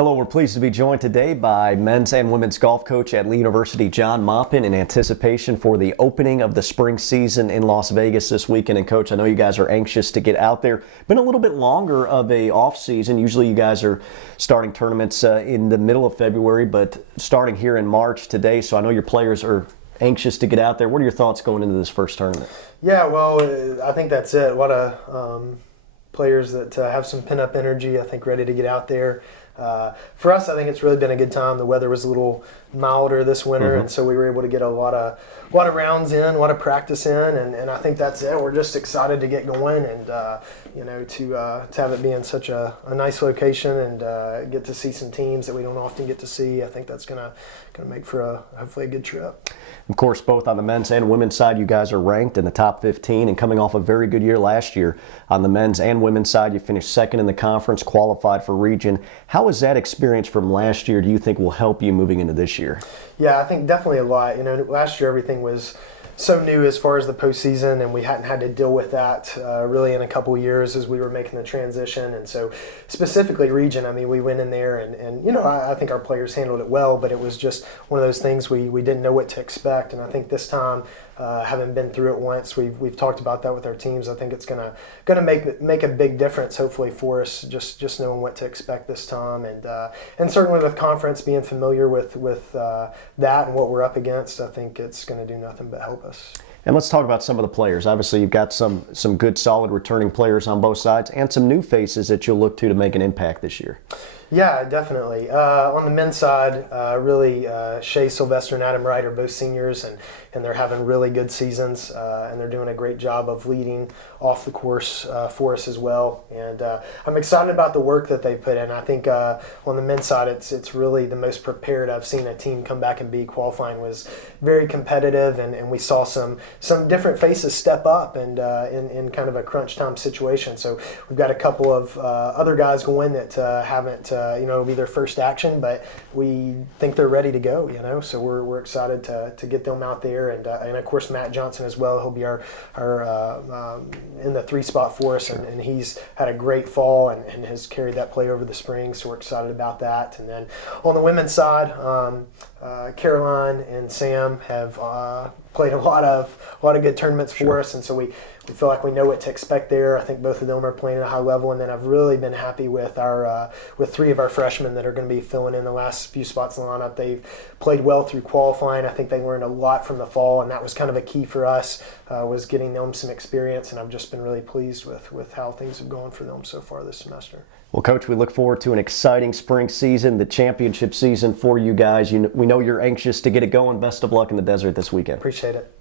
Hello, we're pleased to be joined today by men's and women's golf coach at Lee University, John Maupin, in anticipation for the opening of the spring season in Las Vegas this weekend. And Coach, I know you guys are anxious to get out there. Been a little bit longer of a off season. Usually you guys are starting tournaments in the middle of February, but starting here in March today. So I know your players are anxious to get out there. What are your thoughts going into this first tournament? Yeah, well, I think that's it. A lot of players that have some pent-up energy, I think, ready to get out there. For us, I think it's really been a good time. The weather was a little milder this winter, and so we were able to get a lot of rounds in, a lot of practice in, and I think that's it. We're just excited to get going, and to have it be in such a nice location and get to see some teams that we don't often get to see. I think that's gonna make for hopefully a good trip. Of course, both on the men's and women's side, you guys are ranked in the top 15 and coming off a very good year last year. On the men's and women's side, you finished second in the conference, qualified for region. How has that experience from last year, do you think, will help you moving into this year? Yeah, I think definitely a lot. Last year everything was so new as far as the postseason, and we hadn't had to deal with that really in a couple of years as we were making the transition. And so specifically region, I mean, we went in there and I think our players handled it well, but it was just one of those things we didn't know what to expect. And I think this time, having been through it once, we've talked about that with our teams. I think it's gonna make a big difference, hopefully, for us, just knowing what to expect this time, and certainly with conference, being familiar with that and what we're up against, I think it's going to do nothing but help us. And let's talk about some of the players. Obviously, you've got some good, solid returning players on both sides, and some new faces that you'll look to make an impact this year. Yeah, definitely. On the men's side, really, Shea Sylvester and Adam Wright are both seniors, and they're having really good seasons, and they're doing a great job of leading off the course for us as well. And I'm excited about the work that they put in. I think on the men's side, it's really the most prepared I've seen a team come back and be. Qualifying was very competitive, and we saw some different faces step up and in kind of a crunch time situation. So we've got a couple of other guys going that haven't. It'll be their first action, but we think they're ready to go. So we're excited to get them out there, and of course Matt Johnson as well. He'll be our in the 3 spot for us, and he's had a great fall and has carried that play over the spring. So we're excited about that. And then on the women's side, Caroline and Sam have played a lot of good tournaments for us, and so we feel like we know what to expect there. I think both of them are playing at a high level, and then I've really been happy with our with 3 of our freshmen that are going to be filling in the last few spots in the lineup. They've played well through qualifying. I think they learned a lot from the fall, and that was kind of a key for us, was getting them some experience, and I've just been really pleased with how things have gone for them so far this semester. Well, Coach, we look forward to an exciting spring season, the championship season for you guys. We know you're anxious to get it going. Best of luck in the desert this weekend. Appreciate it.